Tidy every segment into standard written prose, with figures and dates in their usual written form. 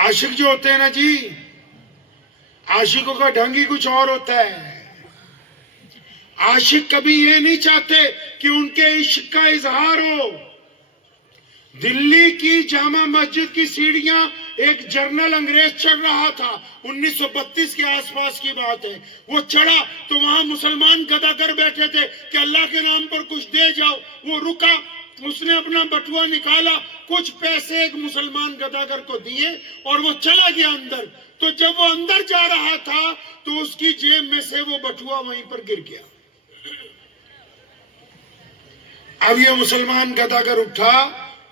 आशिक जो होते हैं ना जी, आशिकों का ढंग ही कुछ और होता है। आशिक कभी ये नहीं चाहते कि उनके इश्क का इजहार हो। दिल्ली की जामा मस्जिद की सीढ़ियां एक जर्नल अंग्रेज चढ़ रहा था, 1932 के आसपास की बात है। वो चढ़ा तो वहां मुसलमान गदागर बैठे थे कि अल्लाह के नाम पर कुछ दे जाओ। वो रुका, उसने अपना बटुआ निकाला, कुछ पैसे एक मुसलमान गदागर को दिए और वो चला गया अंदर। तो जब वो अंदर जा रहा था तो उसकी जेब में से वो बटुआ वहीं पर गिर गया। अब ये मुसलमान गदागर उठा,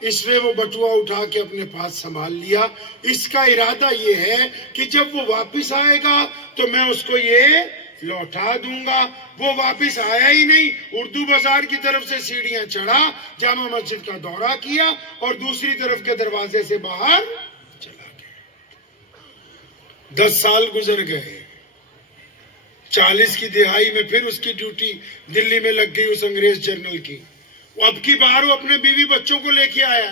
इसने वो बटुआ उठा के अपने पास संभाल लिया। इसका इरादा ये है कि जब वो वापस आएगा तो मैं उसको ये लौटा दूंगा। वो वापस आया ही नहीं, उर्दू बाजार की तरफ से सीढ़ियां चढ़ा, जामा मस्जिद का दौरा किया और दूसरी तरफ के दरवाजे से बाहर चला गया। 10 साल गुजर गए। 40 की दिहाई में फिर उसकी ड्यूटी दिल्ली में लग गई उस अंग्रेज जर्नल की। अब की बार वो अपने बीवी बच्चों को लेके आया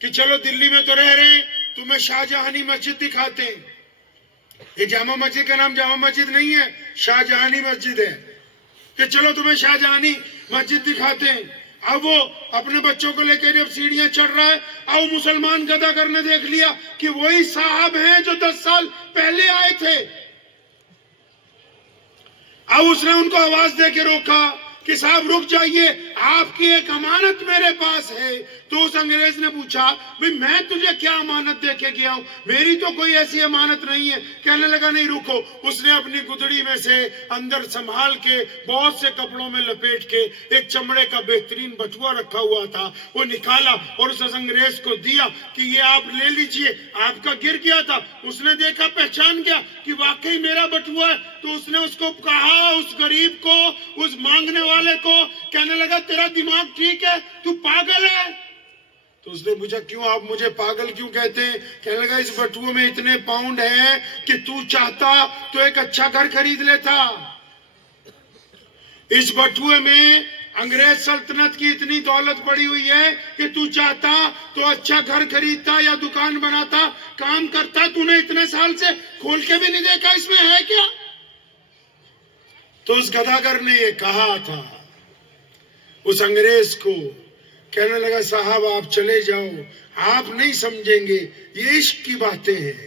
कि चलो दिल्ली में तो रह रहे हैं, तुम्हें शाहजहानी मस्जिद दिखाते हैं। ये जामा मस्जिद का नाम जामा मस्जिद नहीं है, शाहजहानी मस्जिद है। कि चलो तुम्हें शाहजहानी मस्जिद दिखाते हैं। अब वो अपने बच्चों को लेकर जब सीढ़ियां चढ़ रहा है, अब मुसलमान गदागर ने देख लिया कि वही साहब हैं जो 10 साल पहले आए थे। अब उसने उनको आवाज दे के रोका कि साहब रुक जाइए, आपकी एक अमानत मेरे पास है। तो उस अंग्रेज ने पूछा, भाई मैं तुझे क्या अमानत दे के गया हूं, मेरी तो कोई ऐसी अमानत नहीं है। कहने लगा नहीं रुको। उसने अपनी गुदड़ी में से अंदर संभाल के बहुत से कपड़ों में लपेट के एक चमड़े का बेहतरीन बटुआ रखा हुआ था, वो निकाला और उस अंग्रेज को दिया कि ये आप ले लीजिए, आपका गिर गया था। उसने देखा, पहचान गया कि वाकई मेरा बटुआ है। तो उसने उसको कहा, उस गरीब को, उस मांगने वाले को, कहने लगा तेरा दिमाग ठीक है, तू पागल है। तो उसने पूछा क्यों, आप मुझे पागल क्यों कहते हैं? कहने लगा इस बटुए में इतने पाउंड हैं कि तू चाहता तो एक अच्छा घर खरीद लेता। इस बटुए में अंग्रेज सल्तनत की इतनी दौलत पड़ी हुई है कि तू चाहता तो अच्छा घर खरीदता या दुकान बनाता, काम करता। तूने इतने साल से खोल के भी नहीं देखा इसमें है क्या? तो उस गदागर ने ये कहा था उस अंग्रेज को। कहने लगा साहब आप चले जाओ, आप नहीं समझेंगे, ये इश्क की बातें हैं।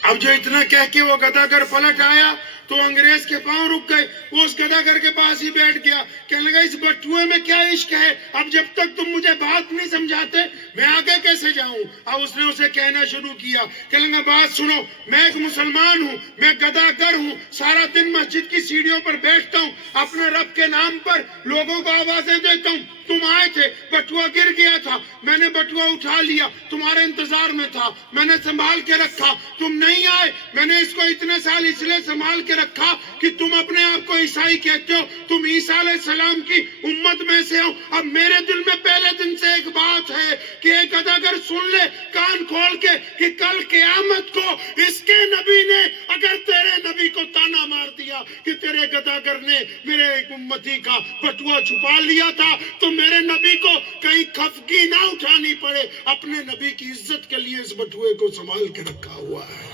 अब जो इतना कह के वो गदागर पलट आया तो अंग्रेज के पांव रुक गए। वो उस गदागर के पास ही बैठ गया। कहने लगा इस बटुए में क्या इश्क है? अब जब तक तुम मुझे बात नहीं समझाते मैं आगे कैसे जाऊं? अब उसने उसे कहना शुरू किया। कहने लगा बात सुनो, मैं एक मुसलमान हूं, मैं गदागर हूं, सारा दिन मस्जिद की सीढ़ियों पर बैठता हूं, अपने रब के नाम पर लोगों को आवाजें देता हूं। तुम आए थे, बटुआ गिर गया था, मैंने बटुआ उठा लिया, तुम्हारे इंतजार में था, मैंने संभाल के रखा। तुम नहीं आए, मैंने इसको इतने साल इसलिए संभाल के रखा कि तुम अपने आप को ईसाई कहते हो, तुम ईसा अलैहिस्सलाम की उम्मत में से हो। अब मेरे दिल में पहले दिन से एक बात है कि एक अगर सुन ले कान खोल के कि कल क़यामत को इसके नबी ने अगर तेरे नबी को ताना मार दिया कि तेरे गदागर ने मेरे एक उम्मती का बटुआ छुपा लिया था, तो मेरे नबी को कहीं खफगी ना उठानी पड़े। अपने नबी की इज्जत के लिए इस बटुए को संभाल के रखा हुआ है।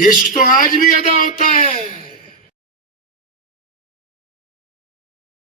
इश्क तो आज भी अदा होता है।